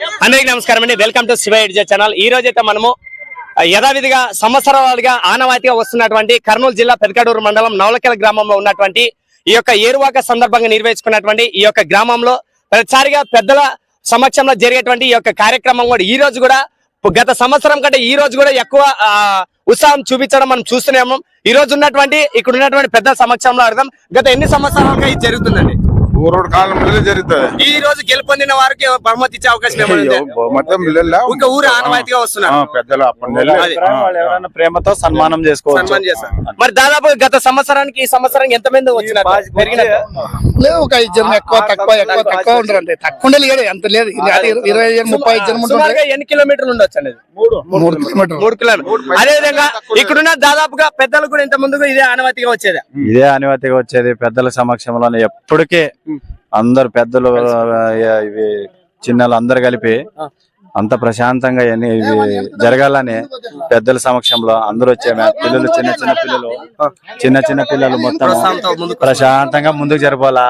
అందరికీ నమస్కారం అండి. వెల్కమ్ టు శివ ఎడ్జే ఛానల్ ఈ రోజు అయితే మనము యథావిధిగా సంవత్సరాలుగా ఆనవాయితీగా వస్తున్నటువంటి కర్నూలు జిల్లా పెదకడూరు మండలం నవలకెల గ్రామంలో ఉన్నటువంటి ఈ యొక్క ఏరువాక సందర్భంగా నిర్వహించుకున్నటువంటి ఈ యొక్క గ్రామంలో ప్రతిసారిగా పెద్దల సమక్షంలో జరిగేటువంటి ఈ యొక్క కార్యక్రమం కూడా ఈ రోజు కూడా గత సంవత్సరం కంటే ఈ రోజు కూడా ఎక్కువ ఉత్సాహం చూపించడం మనం చూస్తున్నాము. ఈ రోజు ఉన్నటువంటి ఇక్కడ ఉన్నటువంటి పెద్ద సమక్షంలో అర్థం. గత ఎన్ని సంవత్సరాలుగా ఇది జరుగుతుందండి? ఊరోడు కాలం పిల్లలు జరుగుతుంది. ఈ రోజు గెలుపొందిన వారికి బహుమతి ఇచ్చే అవకాశం ఇంకా ఊరు ఆనవాయితీగా వస్తున్నారు. పెద్దలు ప్రేమతో సన్మానం చేసుకోవచ్చు. సన్మానం చేస్తారు. మరి దాదాపు గత సంవత్సరానికి ఈ సంవత్సరం ఎంత మంది వచ్చినారు పెరిగిన లేదు ఒక ఐదు జనం ఎక్కువ తక్కువ ఎక్కువ తక్కువ ఉంటారు అంటే తక్కువ లేదు. ఎంత లేదు. ఇరవై ముప్పై జనం ఉంటారు సుమారుగా ఎన్ని కిలోమీటర్లు ఉండొచ్చు అనేది? మూడు. కిలోమీటర్లు. మూడు కిలోమీటర్లు. అదే విధంగా ఇక్కడున్న దాదాపుగా పెద్దలు కూడా ఇంత ముందుగా ఇదే ఆనవాయితీగా వచ్చేది. ఇదే అనుమతిగా వచ్చేది పెద్దల సమక్షంలోనే ఎప్పటికీ అందరు పెద్దలు ఇవి చిన్నలు అందరు కలిపి అంత ప్రశాంతంగా ఇవన్నీ ఇవి జరగాలని పెద్దల సమక్షంలో అందరూ వచ్చే పిల్లలు చిన్న చిన్న పిల్లలు. చిన్న చిన్న పిల్లలు మొత్తం ప్రశాంతంగా ముందుకు జరపాలా?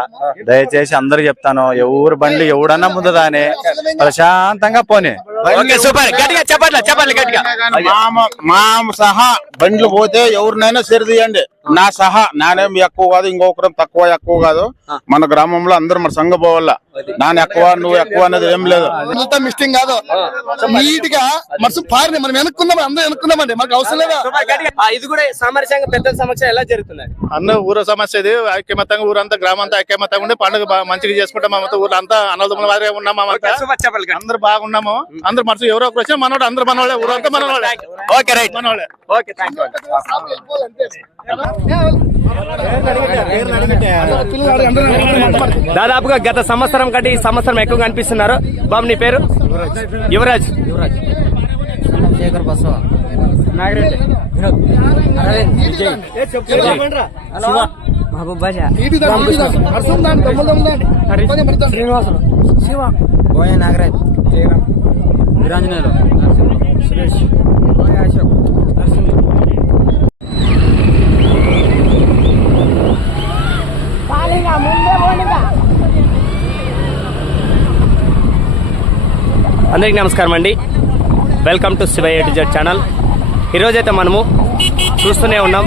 దయచేసి అందరూ చెప్తాను ఎవరు బండ్లు ఎవడన్నా ముందు దాని ప్రశాంతంగా పోనీ. Okay super. గట్టిగా చెప్పట్లే చెప్పట్లే గట్టిగా. మా మా సహా బండ్లు పోతే ఎవరినైనా సరిదీయండి నా సహా నానేం ఎక్కువ కాదు ఇంకొకరం తక్కువ ఎక్కువ కాదు. మన గ్రామంలో అందరూ మన సంఘ పోవాల. నాన్న ఎక్కువ నువ్వు ఎక్కువ అనేది ఏం లేదు అంతా మిస్టింగ్ కాదు నీట్గా మనసు పారిని మనం వెనుక్కున్నాం అందరూ వెనుక్కున్నామండి మనకు అవసరం లేదా ఇది కూడా సామరస్యంగా పెద్దల సమక్షం ఎలా జరుగుతుంది అన్న ఊరు సమస్య ఇది ఐక్యమతంగా ఊరంతా గ్రామంతా ఐక్యమతంగా ఉండి పండుగ మంచిగా చేసుకుంటాం మేమంతా ఊర్లో అంతా అన్నదమ్ముల వారే ఉన్నాం. అందరు బాగున్నాము అందరు మనసు ఎవరో ఒకరు వచ్చినా మనోడు అందరు మనోళ్ళే ఊరంతా మనోళ్ళే ఓకే రైట్ మనోళ్ళే ఓకే థ్యాంక్ యూ దాదాపుగా గత సంవత్సరం కంటే ఈ సంవత్సరం ఎక్కువ కనిపిస్తున్నారు బాబు నీ పేరు? యువరాజ్. మహబూబ్ బాజా శ్రీనివాసులు శివ బోయ నాగరాజ్ వీరాంజనేయులు సురేష్ అశోక్ అందరికీ నమస్కారం అండి. Welcome to Shiva eight Z channel ఈరోజైతే మనము చూస్తూనే ఉన్నాం.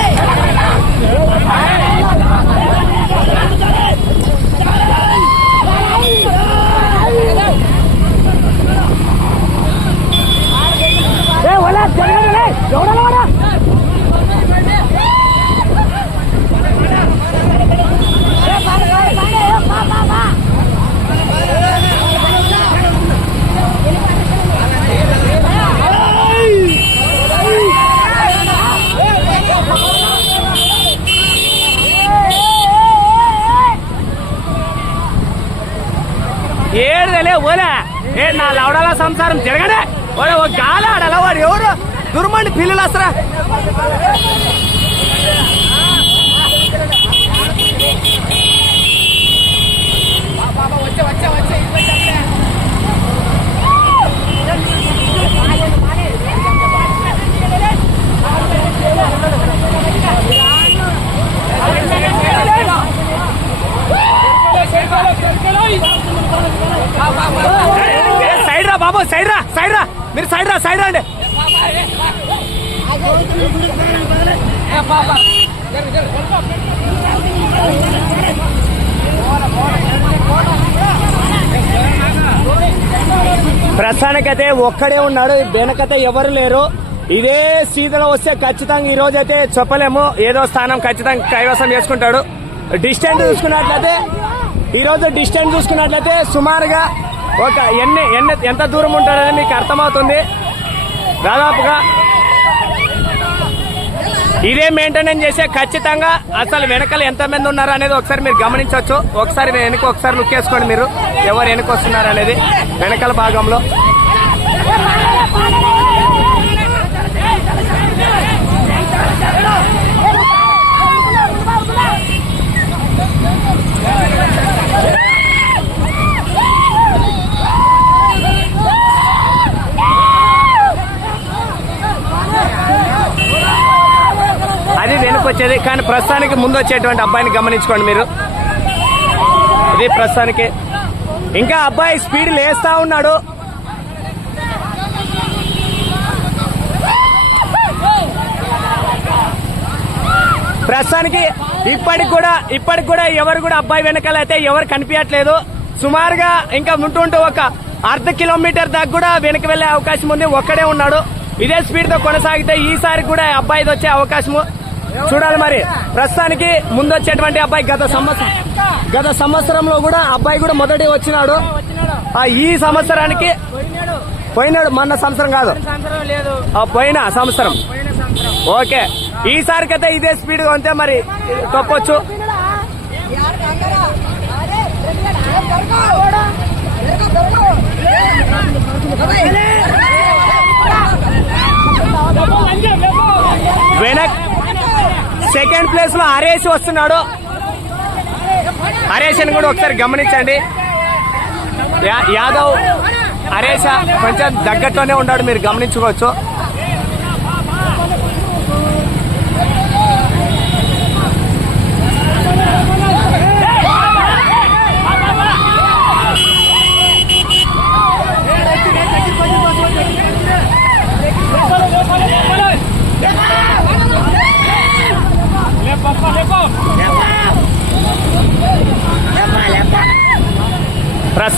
Yeah. ఏడుదలే ఓలే. ఏ నా లవడాల సంసారం జరగడే ఓడే ఓ గాలి ఆడాల వాడు ఎవడు? దుర్మండి పిల్లలు అసరా సైడ్ రా బాబు సైడ్ రా సైడ్ రా. మీరు సైడ్ రా సైడ్ రండి. ప్రస్తుతానికైతే ఒక్కడే ఉన్నాడు వెనకైతే ఎవరు లేరు. ఇదే సీజన్ వస్తే ఖచ్చితంగా ఈ రోజు అయితే చెప్పలేము. ఏదో స్థానం ఖచ్చితంగా కైవసం చేసుకుంటాడు. డిస్టెన్స్ చూసుకున్నట్లయితే ఈ రోజు డిస్టెన్స్ చూసుకున్నట్లయితే సుమారుగా ఒక ఎన్ని ఎన్ని ఎంత దూరం ఉంటాడని మీకు అర్థమవుతుంది. దాదాపుగా ఇదే మెయింటెనెన్స్ చేసే ఖచ్చితంగా అసలు వెనకాల ఎంత మంది ఉన్నారు అనేది ఒకసారి మీరు గమనించవచ్చు. ఒకసారి వెనక ఒకసారి లుక్ వేసుకోండి మీరు. ఎవరు వెనక వస్తున్నారు అనేది వెనకాల భాగంలో. అది వెనుక వచ్చేది కానీ ప్రస్తుతానికి ముందు వచ్చేటువంటి అబ్బాయిని గమనించుకోండి మీరు. ఇది ప్రస్తుతానికి. ఇంకా అబ్బాయి స్పీడ్ లేస్తా ఉన్నాడు. ప్రస్తుతానికి ఇప్పటికి కూడా ఇప్పటికి కూడా ఎవరు కూడా అబ్బాయి వెనకాల అయితే ఎవరు కనిపించట్లేదు. సుమారుగా ఇంకా ఉంటుంటూ ఒక అర్ధ కిలోమీటర్ దాకా కూడా వెనక్కి వెళ్ళే అవకాశం ఉంది. ఒక్కడే ఉన్నాడు. ఇదే స్పీడ్తో కొనసాగితే ఈసారి కూడా అబ్బాయిది వచ్చే అవకాశము. చూడాలి మరి. ప్రస్తుతానికి ముందు వచ్చేటువంటి అబ్బాయి గత సంవత్సరం గత సంవత్సరంలో కూడా అబ్బాయి కూడా మొదటి వచ్చినాడు. ఆ ఈ సంవత్సరానికి పోయినాడు. మొన్న సంవత్సరం కాదు. ఆ పోయిన సంవత్సరం. ఓకే. ఈసారికైతే ఇదే స్పీడ్గా ఉంటే మరి తప్పొచ్చు. వెనక్ సెకండ్ ప్లేస్లో హరేష్ వస్తున్నాడు. హరేష్ అని కూడా ఒకసారి గమనించండి. యా- యాదవ్ హరేష కొంచెం దగ్గరలోనే ఉన్నాడు మీరు గమనించుకోవచ్చు.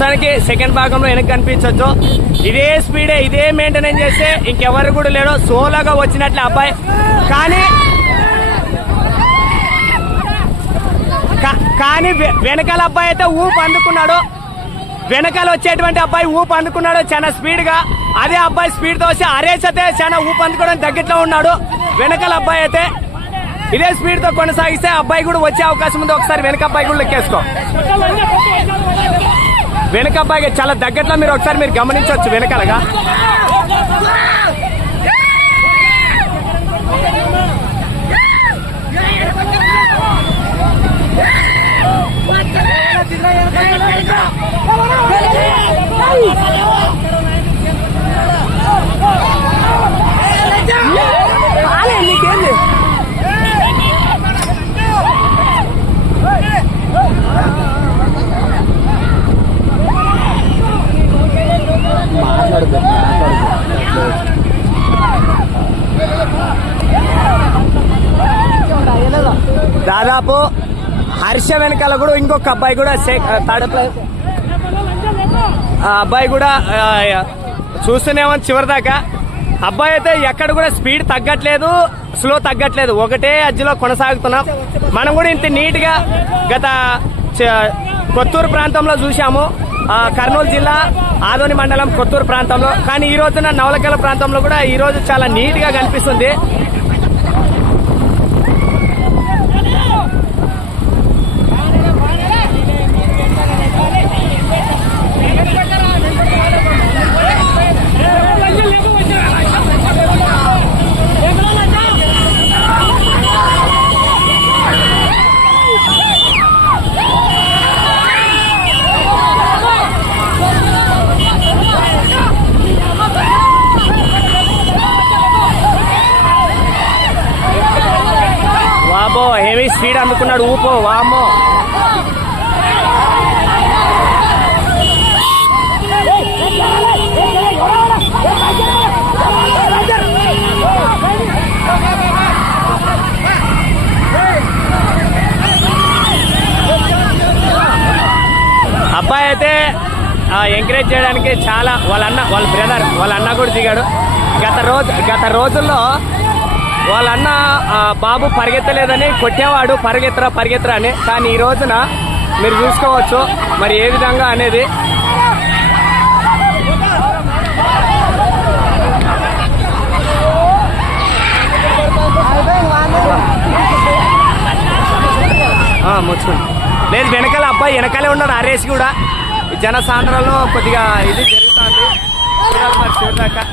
ప్రస్తుతానికి సెకండ్ భాగంలో వెనక్కి కనిపించవచ్చు ఇదే స్పీడే ఇదే మెయింటెనెన్స్ చేస్తే ఇంకెవరు కూడా లేరు. సోలోగా వచ్చినట్లే అబ్బాయి. కానీ కా- కానీ వెనకాల అబ్బాయి అయితే ఊపు అందుకున్నాడు. వెనకాల వచ్చేటువంటి అబ్బాయి ఊపు అందుకున్నాడు చాలా స్పీడ్గా అదే అబ్బాయి స్పీడ్తో వచ్చి అరేస్ అయితే చాలా ఊపు అందుకోవడం దగ్గరలో ఉన్నాడు. వెనకాల అబ్బాయి అయితే ఇదే స్పీడ్తో కొనసాగిస్తే అబ్బాయి కూడా వచ్చే అవకాశం ఉంది. ఒకసారి వెనక అబ్బాయి కూడా లెక్కేసుకో. వెనక అబ్బాయికి చాలా దగ్గరలో మీరు ఒకసారి మీరు గమనించవచ్చు వెనకాలగా Yeah! వెనకాల కూడా ఇంకొక అబ్బాయి కూడా థర్డ్ ఆ అబ్బాయి కూడా ఆ, చివరిదాకా చివరి దాకా అబ్బాయి అయితే ఎక్కడ కూడా స్పీడ్ తగ్గట్లేదు స్లో తగ్గట్లేదు. ఒకటే అజ్జిలో కొనసాగుతున్నాం. మనం కూడా ఇంత నీట్గా గత కొత్తూరు ప్రాంతంలో చూసాము ఆ, కర్నూలు జిల్లా ఆదోని మండలం కొత్తూరు ప్రాంతంలో. కానీ ఈ రోజున నవలకల ప్రాంతంలో కూడా ఈ రోజు చాలా నీట్గా కనిపిస్తుంది. స్పీడ్ అందుకున్నాడు ఊపో వామో అబ్బాయి అయితే ఎంకరేజ్ చేయడానికి చాలా వాళ్ళ అన్న వాళ్ళ బ్రదర్ వాళ్ళ అన్న కూడా దిగాడు. గత రోజు గత రోజుల్లో వాళ్ళన్న బాబు పరిగెత్తలేదని కొట్టేవాడు పరిగెత్తరా పరిగెత్తరా అని. కానీ ఈ రోజున మీరు చూసుకోవచ్చు మరి ఏ విధంగా అనేది. ముచ్చుకోండి లేదు వెనకాల అబ్బాయి వెనకాలే ఉన్నాడు ఆ కూడా. జన సాంద్రంలో కొద్దిగా ఇది జరుగుతుంది. చూడాలి మరి చూడదాకా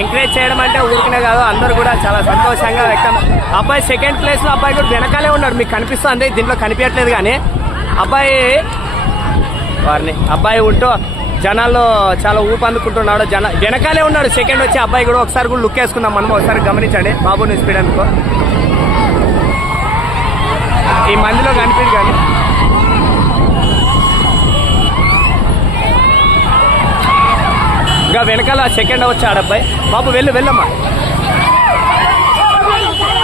ఎంకరేజ్ చేయడం అంటే ఊరికనే కాదు అందరూ కూడా చాలా సంతోషంగా వ్యక్తం. అబ్బాయి సెకండ్ ప్లేస్లో అబ్బాయి కూడా వెనకాలే ఉన్నాడు మీకు కనిపిస్తుంది దీంట్లో కనిపించట్లేదు కానీ. అబ్బాయి వారిని అబ్బాయి ఉంటూ జనాల్లో చాలా ఊపు అందుకుంటున్నాడు జన వెనకాలే ఉన్నాడు సెకండ్ వచ్చి అబ్బాయి కూడా ఒకసారి కూడా లుక్ వేసుకుందాం మనం ఒకసారి గమనించండి బాబు స్పీడ్ అనుకో. ఈ మందిలో కనిపించండి కానీ ఇంకా వెనకాల సెకండ్ వచ్చాడు అబ్బాయి. బాబు వెళ్ళు వెళ్ళమ్మా.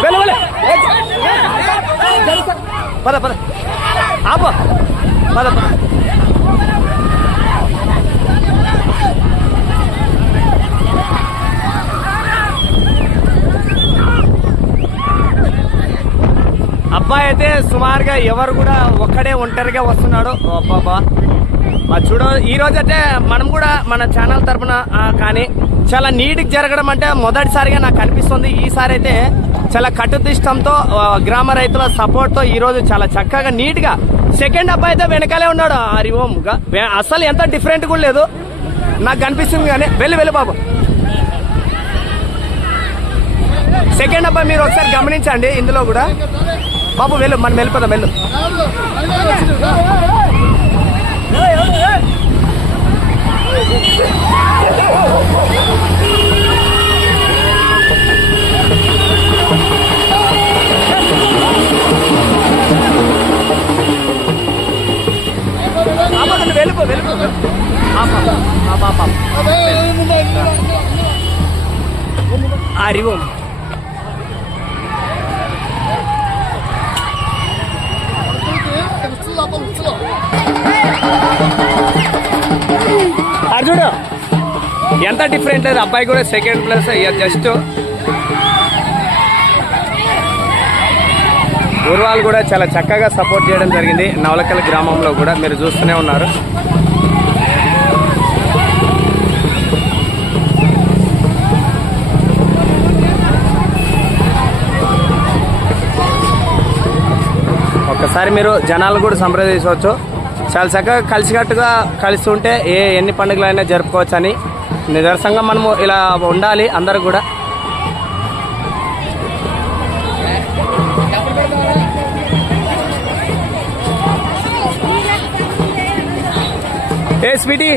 వెళ్ళు వెళ్ళు. పద పద. ఆప. పద పద. అబ్బాయి అయితే సుమారుగా ఎవరు కూడా ఒక్కడే ఒంటరిగా వస్తున్నాడు. బాబా చూడ ఈ రోజు అయితే మనం కూడా మన ఛానల్ తరపున కానీ చాలా నీట్గా జరగడం అంటే మొదటిసారిగా నాకు అనిపిస్తుంది. ఈసారి అయితే చాలా కట్టుదిష్టంతో గ్రామ రైతుల సపోర్ట్తో ఈరోజు చాలా చక్కగా నీట్గా సెకండ్ అబ్బాయి అయితే వెనకాలే ఉన్నాడు. హరి ఓం అసలు ఎంత డిఫరెంట్ కూడా లేదు. నాకు కనిపిస్తుంది కానీ వెళ్ళి వెళ్ళి బాబు. సెకండ్ అబ్బాయి మీరు ఒకసారి గమనించండి ఇందులో కూడా. బాబు వెళ్ళు మనం వెళ్ళిపోదాం వెళ్ళు. డిఫరెంట్ లేదు. అబ్బాయి కూడా సెకండ్ ప్లేస్ జస్ట్ గుర్వాలు కూడా చాలా చక్కగా సపోర్ట్ చేయడం జరిగింది. నవలకల్ గ్రామంలో కూడా మీరు చూస్తూనే ఉన్నారు. ఒక్కసారి మీరు జనాలు కూడా సంప్రదించవచ్చు. చాలా చక్కగా కలిసికట్టుగా కలిసి ఉంటే ఏ ఎన్ని పండుగలైనా జరుపుకోవచ్చు అని నిదర్శనంగా మనము ఇలా ఉండాలి అందరు కూడా. ఏ స్వీటీ?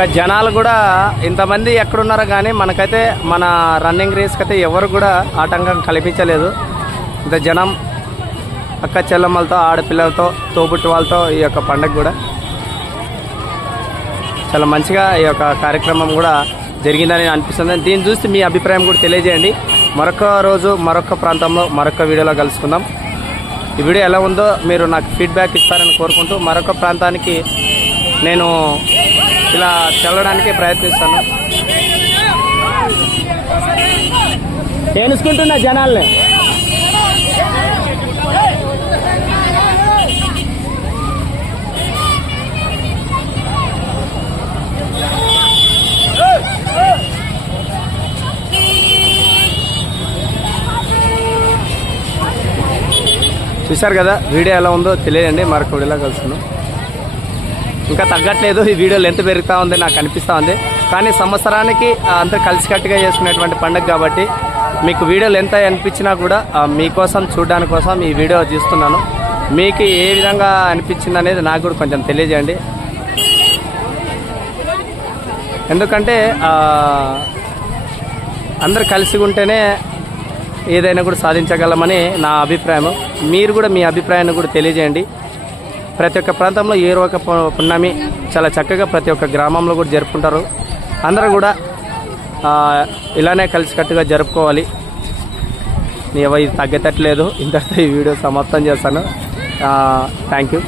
ఇంకా జనాలు కూడా ఇంతమంది ఎక్కడున్నారో కానీ మనకైతే మన రన్నింగ్ రేస్కి అయితే ఎవరు కూడా ఆటంకం కల్పించలేదు. ఇంత జనం అక్క చెల్లమ్మలతో ఆడపిల్లలతో తోబుట్టు వాళ్ళతో ఈ యొక్క పండుగ కూడా చాలా మంచిగా ఈ యొక్క కార్యక్రమం కూడా జరిగిందని అనిపిస్తుంది. దీన్ని చూసి మీ అభిప్రాయం కూడా తెలియజేయండి. మరొక రోజు మరొక ప్రాంతంలో మరొక వీడియోలో కలుసుకుందాం. ఈ వీడియో ఎలా ఉందో మీరు నాకు ఫీడ్బ్యాక్ ఇస్తారని కోరుకుంటూ మరొక ప్రాంతానికి నేను ఇలా చల్లడానికి ప్రయత్నిస్తాను. తెలుసుకుంటున్నా జనాల్ని. చూశారు కదా వీడియో ఎలా ఉందో తెలియదండి మరొక వీడియోలో కలుసుకున్నాం ఇంకా తగ్గట్లేదు. ఈ వీడియో లెంత్ పెరుగుతూ ఉంది నాకు అనిపిస్తూ ఉంది. కానీ సంవత్సరానికి అందరు అందరూ కలిసికట్టుగా చేసుకునేటువంటి పండుగ కాబట్టి మీకు వీడియోలు ఎంత అనిపించినా కూడా మీకోసం చూడడానికి కోసం ఈ వీడియో చూస్తున్నాను. మీకు ఏ విధంగా అనిపించింది అనేది నాకు కూడా కొంచెం తెలియజేయండి. ఎందుకంటే అందరు కలిసి ఉంటేనే ఏదైనా కూడా సాధించగలమని నా అభిప్రాయం. మీరు కూడా మీ అభిప్రాయాన్ని కూడా తెలియజేయండి. ప్రతి ఒక్క ప్రాంతంలో ఏ ఒక పు- పున్నమి చాలా చక్కగా ప్రతి ఒక్క గ్రామంలో కూడా జరుపుకుంటారు. అందరూ కూడా ఇలానే కలిసికట్టుగా జరుపుకోవాలి. ఏవో ఇది తగ్గేటట్లేదు. ఇంతటితో ఈ వీడియో సమాప్తం చేస్తాను. థ్యాంక్ యూ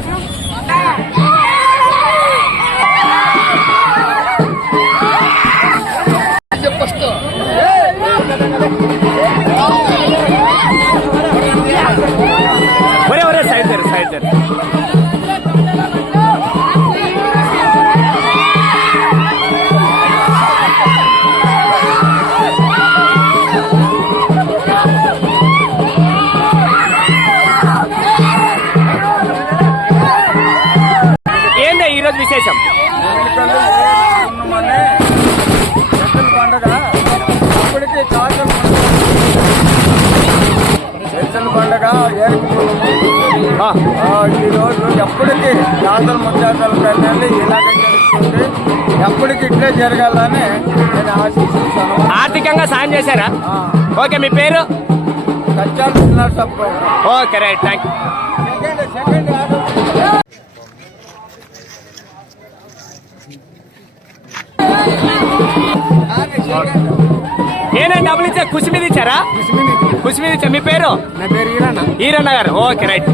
ఆర్థికంగా సాయం చేశారా? ఓకే మీ పేరు? ఓకే రైట్ థ్యాంక్ ఏనా డబ్బులు ఇచ్చా? ఖుషి మీద ఇచ్చారా? ఖుషి మీద ఇచ్చా. మీ పేరు? ఈరన్న గారు. Okay right.